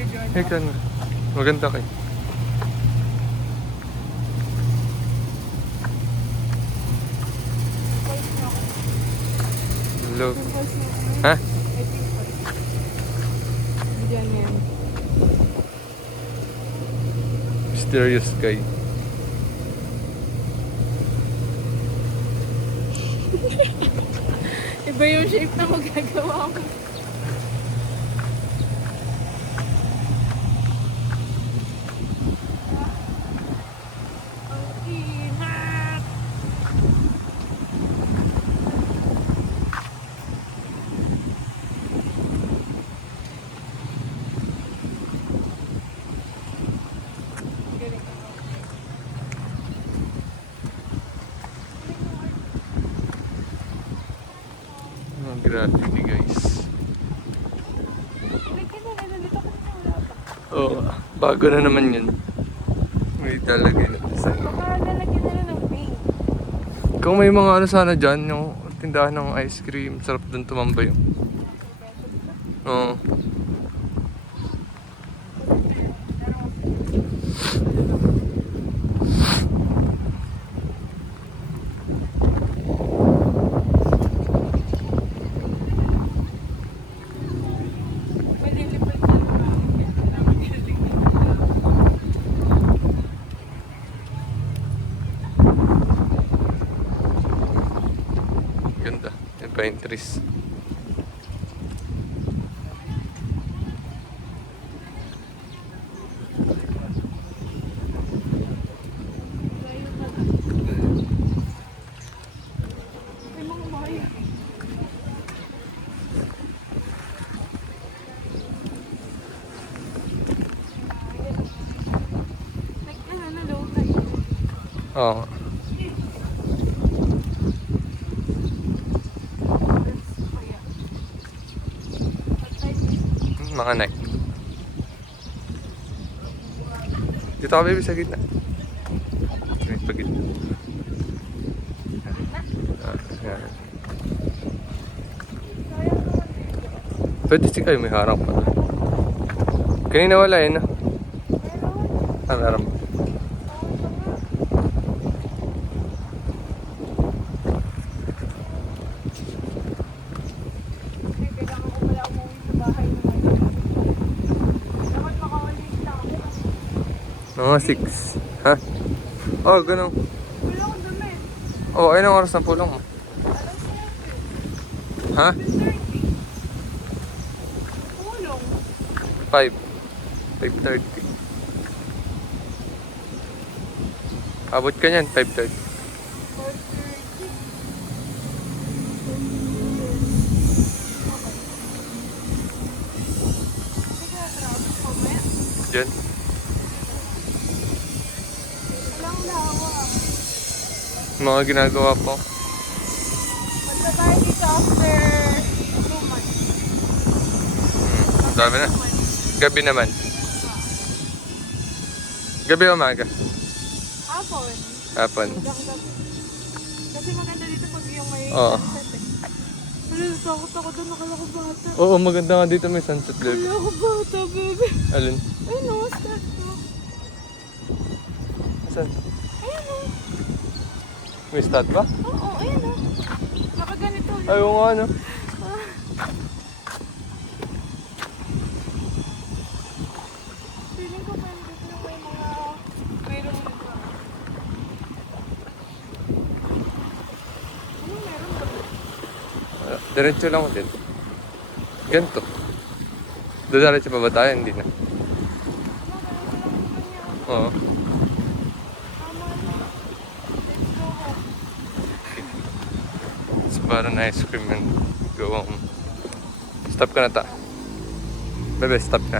Eka na. Maganda kayo. Hello. Ha? Diyan yan. Mysterious guy. Iba yung shape na magagawa mo. Ang inat! Oh, grabe guys. Oh, bago na naman yun. May talaga yun. Baka lalagyan na lang ng pink. Kung may mga ano sana dyan, yung tindahan ng ice cream, sarap dun tumambay. Oo. Ganda. Yung pine trees. May mga bahay. Like, ano, low tide. Oo. Mga night. Dito ka baby sa gitna. May pagitna. Yan. Pwede si kayo may harang pa. Kanina wala yun. Meron. Kailangan ko pala umuwi sa bahay naman. Dapat makawalik lang. Mga 6. Ha? Oh, ganun. Wala akong damit. Oh, ayun ang oras ng pulong mo. Ha? 7:30. Tulong. 5. 5:30. Abot ka niyan, 5:30. 4:30. Sige, traffic mamaya. Diyan. Walang lawa. Mga ginagawa po. Punta tayo dito after 2 months. Dami na. Gabi naman. Gabi o umaga? Hapon. Hapon. Magandang gabi. Kasi maganda dito pag yung may Oo. sunset eh. Wala, takot ako doon. Nakala ko bata. Oo, maganda nga dito may sunset live. Wala ko bata, baby. Alin? Ayun o, start mo. Saan? Ayun o. May stat ba? Oo, ayun o. Nakaganito. Ayaw nga ano. Feeling ko pa dito yung may mga mayroong nito. Ano meron ba? Diretso lang din. Ganito. Dadaretso pa ba tayo? Hindi na. Oo. Tama na. Let's go home. It's parang ice cream and go home. Stop ka na ta. Bebe, stop na.